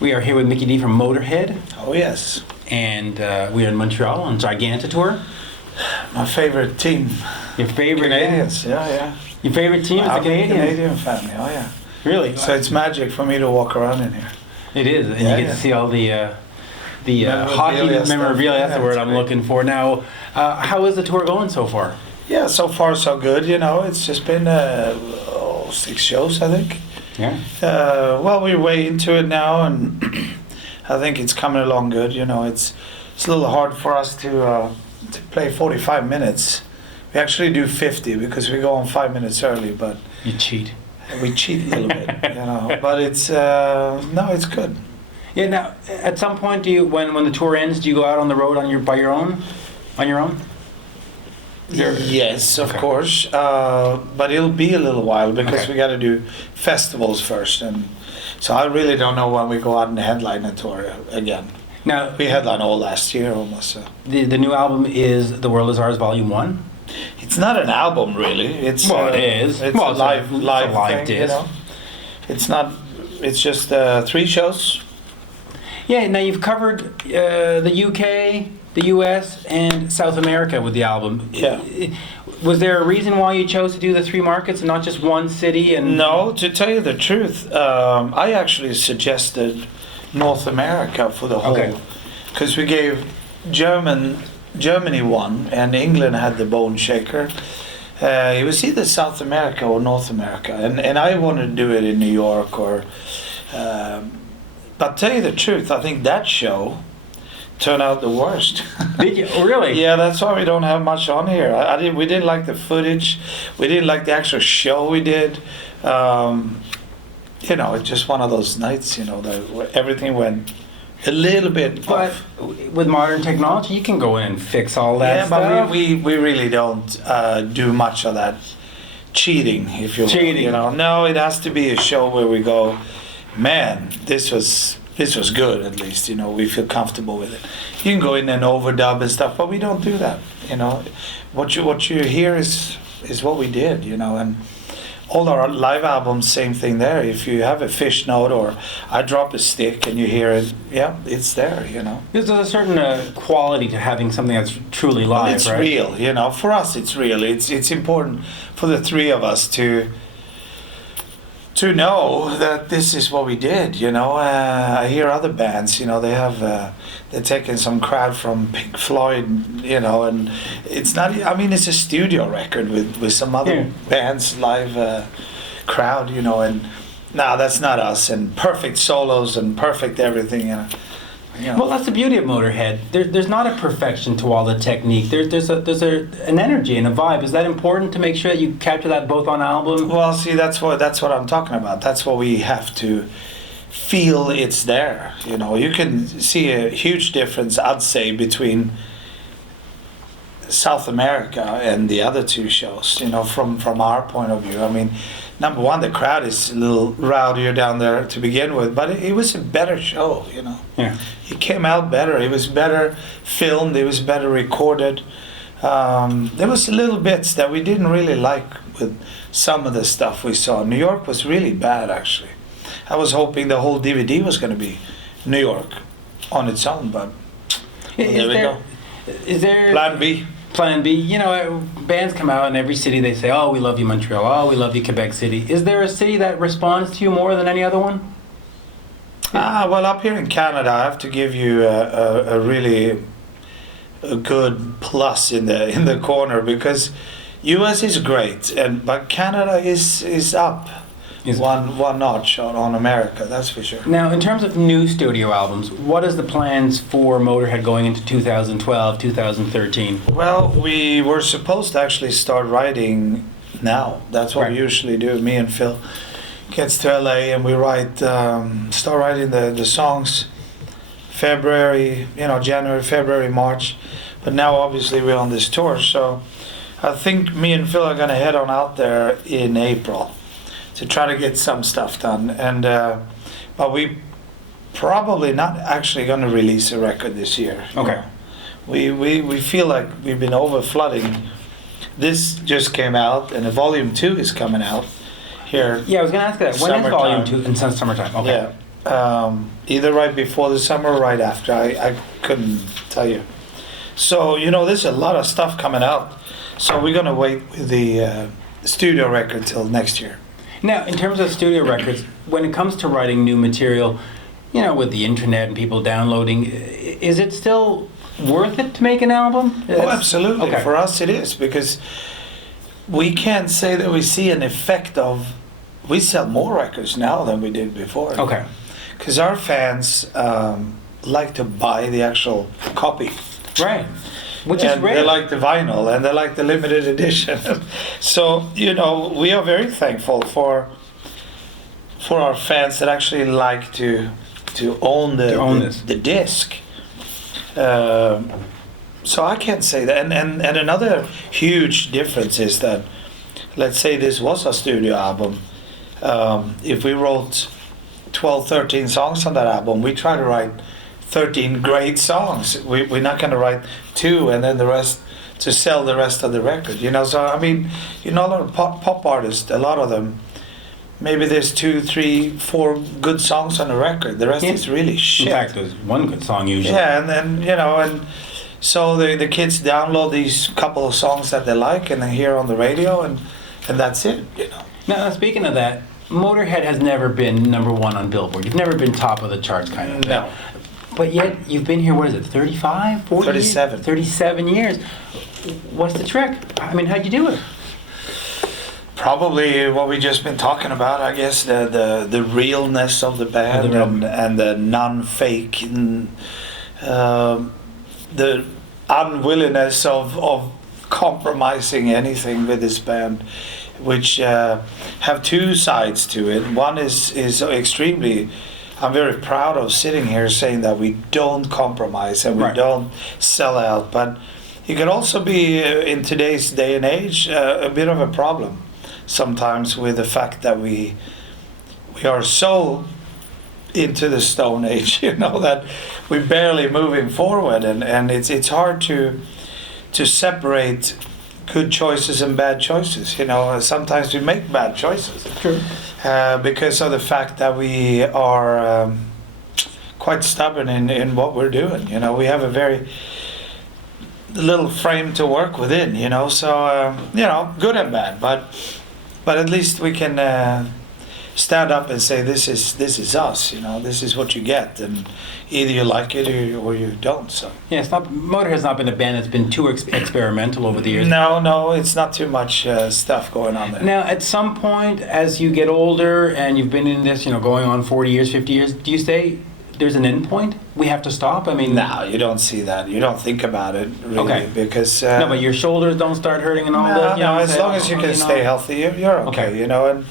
We are here with Mickey D from Motörhead, Oh yes, and we are in Montreal on Giganta tour. my favorite team. Your favorite Canadians, yeah. Your favorite team is the I'm a Canadians. Canadian family, oh yeah. Really? So it's magic for me to walk around in here. It is, and Yeah, you get yeah. to see all the hockey Memorabilia stuff. memorabilia. That's the Yeah, word it's I'm great. looking for. Now, how is the tour going so far? Yeah, so far so good. You know, it's just been 6 shows, I think. Yeah. Well, we're way into it now, and I think it's coming along good. You know, it's a little hard for us to play 45 minutes. We actually do 50 because we go on 5 minutes early, but You cheat. we cheat a little bit, you know. But it's no, it's good. Yeah. Now, at some point, do you when the tour ends, do you go out on the road on your own? Yes, of Okay. course, but it'll be a little while because Okay. we got to do festivals first, and so I really don't know when we go out and headline a tour again. Now, We headlined all last year almost. So. the new album is The World Is Ours Volume 1. It's not an album really. It's Well, it is. It's Well, a it's a- live it's a live thing, you disc. know. It's not. It's just 3 shows. Yeah, now you've covered the UK, the US, and South America with the album. Yeah. Was there a reason why you chose to do the 3 markets and not just one city? And No, to tell you the truth, I actually suggested North America for the whole, Okay. because we gave Germany one, and England had the Bone Shaker. It was either South America or North America, and I wanted to do it in New York or. But tell you the truth, I think that show turned out the worst. Did you? Oh, really? Yeah, that's why we don't have much on here. We didn't like the footage. We didn't like the actual show we did. You know, it's just one of those nights, you know, where everything went a little bit But off. with modern technology, you can go in and fix all that Yeah, stuff. but we really don't do much of that cheating, if you will. Cheating. You know, no, it has to be a show where we go, man, this was good at least. You know, we feel comfortable with it. You can go in and overdub and stuff, but we don't do that. You know, what you hear is what we did. You know, and all our live albums, same thing there. If you have a fish note or I drop a stick and you hear it, yeah, it's there. You know, There's a certain quality to having something that's truly live, it's right? real. You know, for us, it's real. It's important for the 3 of us to know that this is what we did. You know, I hear other bands. You know, they have they're taking some crowd from Pink Floyd. You know, and it's not. I mean, it's a studio record with some other Yeah. bands live crowd. You know, and no, that's not us. And perfect solos and perfect everything. You know. Well, that's the beauty of Motörhead. There's not a perfection to all the technique. There's an energy and a vibe. Is that important to make sure that you capture that both on album? Well, see, that's what I'm talking about. That's what we have to feel. It's there. You know, you can see a huge difference, I'd say, between South America and the other 2 shows. You know, from our point of view. I mean, number one, the crowd is a little rowdier down there to begin with, but it was a better show. You know, Yeah. it came out better. It was better filmed. It was better recorded. There was little bits that we didn't really like with some of the stuff we saw. New York was really bad, actually. I was hoping the whole DVD was going to be New York on its own, but there we go. Is there Plan B. Plan B? You know, bands come out in every city. They say, "Oh, we love you, Montreal. Oh, we love you, Quebec City." Is there a city that responds to you more than any other one? Well, up here in Canada, I have to give you a really a good plus in the corner because U.S. is great, but Canada is up one notch on America. That's for sure. Now, in terms of new studio albums, what is the plans for Motörhead going into 2012, 2013? Well, we were supposed to actually start writing now. That's what we Right. usually do. Me and Phil gets to LA and we start writing the songs. February, January, February, March. But now obviously we're on this tour, so I think me and Phil are gonna head on out there in April to try to get some stuff done. And but we probably not actually gonna release a record this year. Okay. We feel like we've been over flooding. This just came out, and a volume 2 is coming out here. Yeah, I was going to ask that. When is Summertime. Volume 2 in summertime? Okay. Yeah, either right before the summer or right after. I couldn't tell you. So, there's a lot of stuff coming out. So we're going to wait with the studio record till next year. Now, in terms of studio records, when it comes to writing new material, with the internet and people downloading, is it still worth it to make an album? Oh, absolutely. Okay. For us it is, because we can't say that we see an effect of... We sell more records now than we did before. Okay. Because our fans like to buy the actual copy. Right. Which is And rare. they like the vinyl and they like the limited edition. So, we are very thankful for our fans that actually like to own the disc. So I can't say that. And another huge difference is that, let's say this was a studio album. If we wrote 12, 13 songs on that album, we try to write 13 great songs. We're not going to write 2 and then the rest to sell the rest of the record. So I mean, a lot of pop artists, a lot of them, maybe there's 2, 3, 4 good songs on a record. The rest is really shit. In fact, there's one good song usually. Yeah, and then and so the kids download these couple of songs that they like and they hear on the radio, and that's it. Now, speaking of that, Motörhead has never been number 1 on Billboard. You've never been top of the charts, kind of thing. No. But yet, you've been here, what is it, 35, 40 37. years? 37 years. What's the trick? I mean, how'd you do it? Probably what we just been talking about, I guess, the realness of the band and the non-fake, and, the unwillingness of compromising anything with this band, which have 2 sides to it. One is extremely... I'm very proud of sitting here saying that we don't compromise and we don't sell out. But it can also be, in today's day and age, a bit of a problem sometimes with the fact that we are so into the Stone Age, that we're barely moving forward, and it's hard to separate good choices and bad choices. Sometimes we make bad choices. True. Because of the fact that we are quite stubborn in what we're doing. We have a very little frame to work within. So good and bad, but at least we can stand up and say this is us. This is what you get, and either you like it or you don't. So yeah, Motörhead has not been a band that's been too experimental over the years. No, it's not too much stuff going on there. Now, at some point, as you get older and you've been in this, going on 40 years, 50 years, do you say there's an end point? We have to stop? I mean... No, you don't see that. You don't think about it, really. Okay. Because... no, but your shoulders don't start hurting and all that? No, as long as you can stay healthy, you're okay. And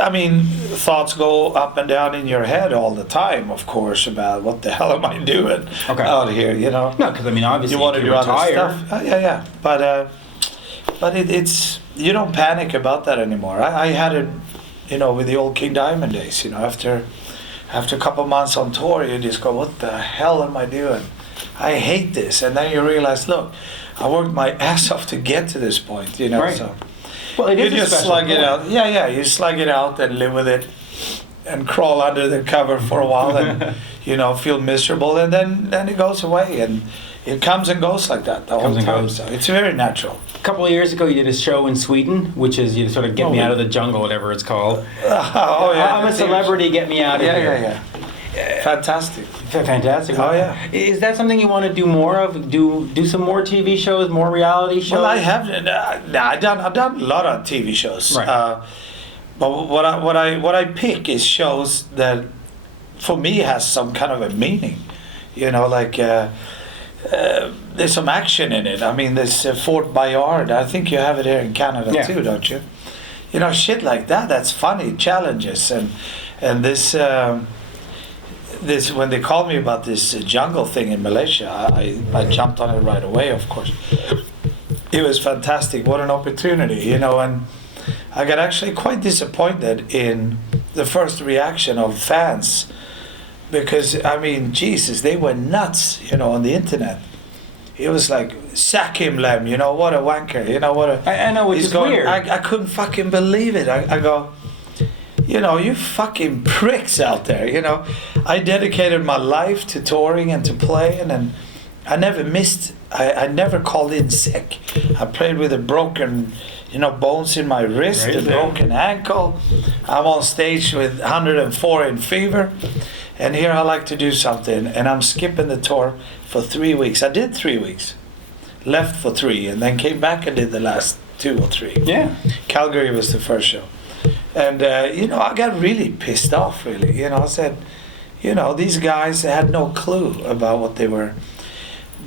I mean, thoughts go up and down in your head all the time, of course, about what the hell am I doing out here, No, because I mean, obviously you want to do retire. other stuff. Yeah. But it's you don't panic about that anymore. I had it, with the old King Diamond days. After a couple months on tour, you just go, what the hell am I doing? I hate this. And then you realize, look, I worked my ass off to get to this point. Right. So. Well, it is you just slug it out. Yeah, you slug it out and live with it, and crawl under the cover for a while, and feel miserable, and then it goes away, and it comes and goes like that the whole time. So it's very natural. A couple of years ago, you did a show in Sweden, which is you sort of get me out of the jungle, whatever it's called. Oh yeah, I'm a celebrity. Get me out of here. Yeah. Fantastic. Fantastic. Oh yeah. Is that something you want to do more of? Do some more TV shows, more reality shows? Well, I have. I've done a lot of TV shows. Right. But what I pick is shows that, for me, has some kind of a meaning. Like there's some action in it. I mean, there's Fort Bayard. I think you have it here in Canada too, don't you? Shit like that. That's funny. Challenges and this. This when they called me about this jungle thing in Malaysia, I jumped on it right away. Of course, it was fantastic. What an opportunity, and I got actually quite disappointed in the first reaction of fans, because I mean, Jesus, they were nuts, on the internet. It was like, sack him, Lem, what a wanker, what a... I know, which is weird. I couldn't fucking believe it. I go, you know, you fucking pricks out there, you know. I dedicated my life to touring and to playing, and I never missed, I never called in sick. I played with a broken, you know, bones in my wrist, Right a there. broken ankle. I'm on stage with 104 in fever, and here I like to do something, and I'm skipping the tour for 3 weeks. I did 3 weeks, left for 3, and then came back and did the last 2 or 3. Yeah. Calgary was the first show. And, you know, I got really pissed off, really. You know, I said, you know, these guys had no clue about what they were.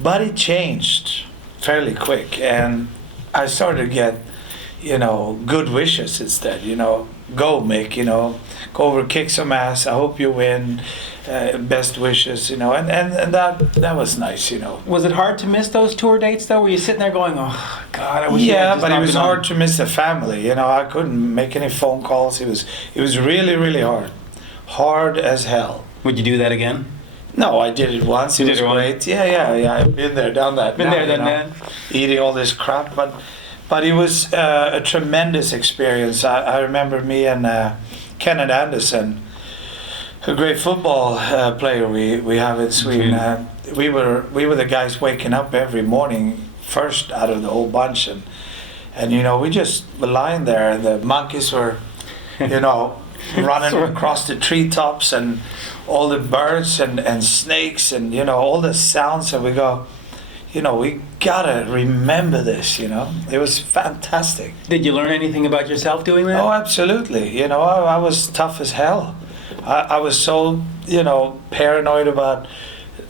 But it changed fairly quick. And I started to get, you know, good wishes instead. You know, go, Mick, you know, go over, kick some ass. I hope you win. Best wishes, you know. And that was nice, you know. Was it hard to miss those tour dates though? Were you sitting there going, "Oh God, I wish"? Yeah, just but not it was been on." hard to miss the family. You know, I couldn't make any phone calls. It was really hard as hell. Would you do that again? No, I did it once. You It did was it once? great. Yeah. I've been there, done that. Been now, there, you done know, that. Eating all this crap, but it was a tremendous experience. I remember me and Kenneth Anderson, a great football player we have in Sweden. We were the guys waking up every morning first out of the whole bunch, and you know, we just were lying there, and the monkeys were, you know, running across the treetops, and all the birds and snakes, and you know, all the sounds, and we go, you know, we gotta remember this, you know. It was fantastic. Did you learn anything about yourself doing that? Oh, absolutely. You know, I was tough as hell. I was so, you know, paranoid about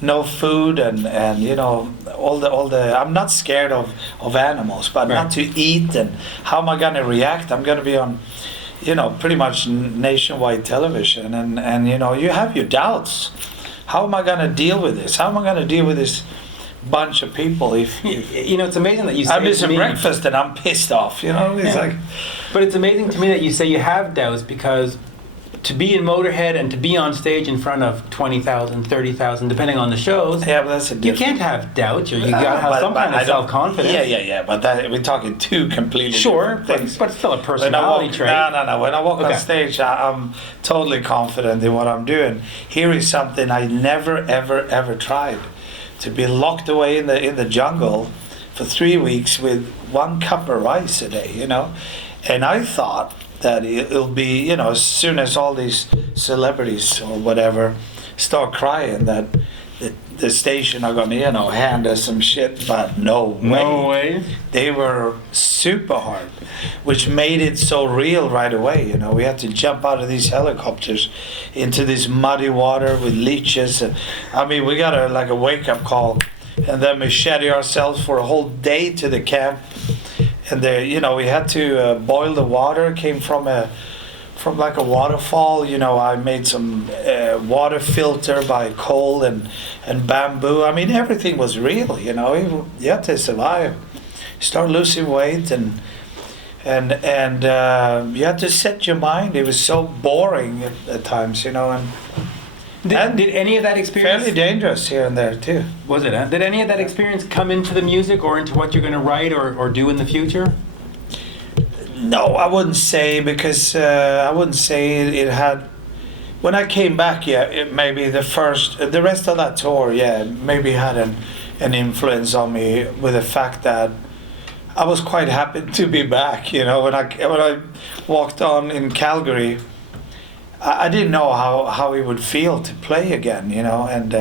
no food and you know, all the I'm not scared of animals, but Right. not to eat, and how am I gonna react? I'm gonna be on, you know, pretty much nationwide television, and you know, you have your doubts. How am I gonna deal with this? How am I gonna deal with this bunch of people if You know, it's amazing that you say I'm to missing me, breakfast and I'm pissed off, you know? It's Yeah. like, but it's amazing to me that you say you have doubts, because to be in Motörhead and to be on stage in front of 20,000, 30,000, depending on the shows, yeah, but that's a you different. can't have doubts, or you gotta have But- some but kind I of don't- self-confidence. Yeah, but that, we're talking two completely Sure, different things. but still a When I personality walk, trait. no. When I walk on Okay. stage, I'm totally confident in what I'm doing. Here is something I never, ever tried: to be locked away in the jungle for 3 weeks with 1 cup of rice a day, you know. And I thought that it'll be, you know, as soon as all these celebrities or whatever start crying, that the station are gonna, you know, hand us some shit. But no way. No way. They were super hard, which made it so real right away. You know, we had to jump out of these helicopters into this muddy water with leeches. I mean, we got a wake up call, and then machete ourselves for a whole day to the camp. And there, you know, we had to boil the water. It came from like a waterfall. You know, I made some water filter by coal and bamboo. I mean, everything was real. You know, you had to survive. Start losing weight, and you had to set your mind. It was so boring at times, you know, and Did any of that experience? fairly dangerous here and there too. Was it? Huh? Did any of that experience come into the music or into what you're going to write or do in the future? No, I wouldn't say, because I wouldn't say it had. When I came back, yeah, it maybe the rest of that tour, yeah, maybe had an influence on me, with the fact that I was quite happy to be back. You know, when I walked on in Calgary, I didn't know how it would feel to play again. You know, and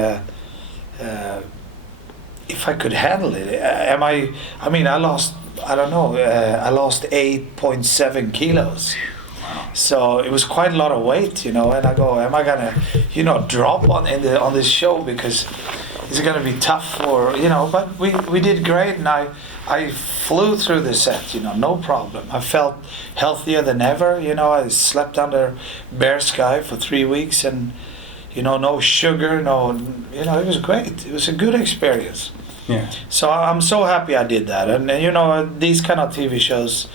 if I could handle it. I mean, I lost. I don't know. I lost 8.7 kilos. So it was quite a lot of weight, you know. And I go, am I gonna, you know, drop on this show, because it's gonna be tough for, you know. But we did great, and I flew through the set, you know, no problem. I felt healthier than ever, you know. I slept under bare sky for 3 weeks, and you know, no sugar, no, you know, it was great. It was a good experience. Yeah. So I'm so happy I did that. And you know, these kind of TV shows,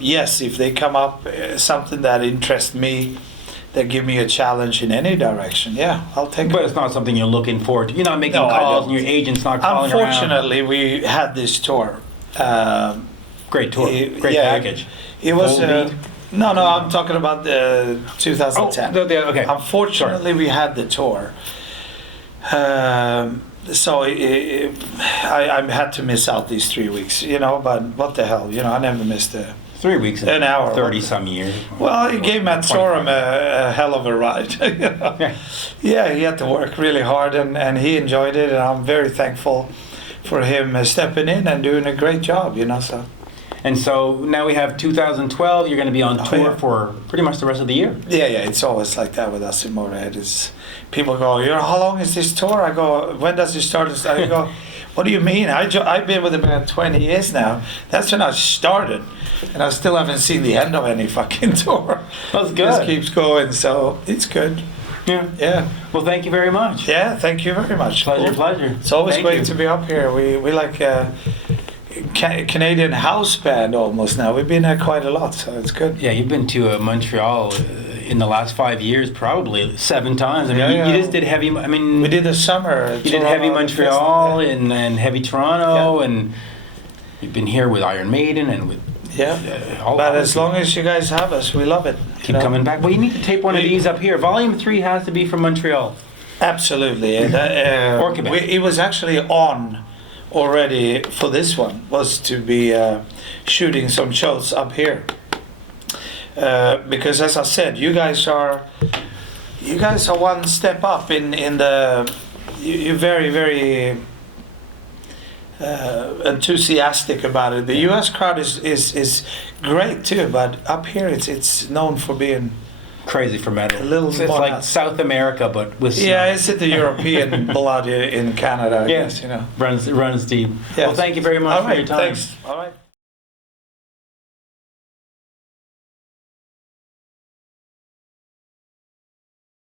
yes, if they come up, something that interests me, that give me a challenge in any direction, yeah, I'll take But it. it's not something you're looking forward to. You're not making No, I calls, don't. and your agent's not calling around. Unfortunately, we had this tour. Great tour. Great yeah, package. It was Full beat. No, no, I'm talking about the 2010. Okay. Unfortunately, we had the tour. So I had to miss out these 3 weeks, you know, but what the hell, you know, I never missed a... 3 weeks. An hour. 30-some years. Well, it gave Matt Sorum a hell of a ride. You know? Yeah, he had to work really hard, and he enjoyed it, and I'm very thankful for him stepping in and doing a great job, you know, so... And so now we have 2012. You're going to be on tour for pretty much the rest of the year. Yeah, it's always like that with us in Motörhead. It's people go, you know, how long is this tour? I go, when does it start? I go, what do you mean? I've been with the band 20 years now. That's when I started, and I still haven't seen the end of any fucking tour. That's good. It just keeps going, so it's good. Yeah. Well, thank you very much. Yeah, thank you very much. Pleasure. It's always great to be up here. We like. Canadian house band almost now. We've been there quite a lot, so it's good. Yeah, you've been to Montreal in the last 5 years probably 7 times. I mean, you just did heavy. I mean, we did the summer. You did heavy Montreal and heavy Toronto, and you've been here with Iron Maiden and with but as long as you guys have us, we love it. Keep coming back. Well, you need to tape one of these up here. Volume 3 has to be from Montreal. Absolutely. Or Quebec. It was actually on already for this one, was to be shooting some shows up here, because as I said, you guys are one step up in the you're very enthusiastic about it. The US crowd is great too, but up here it's known for being crazy for metal. A little it's like nuts. South America, but with snow. Yeah, it's the European blood in Canada, I guess, you know. Runs deep. Yes. Well, thank you very much for your time. Thanks. All right.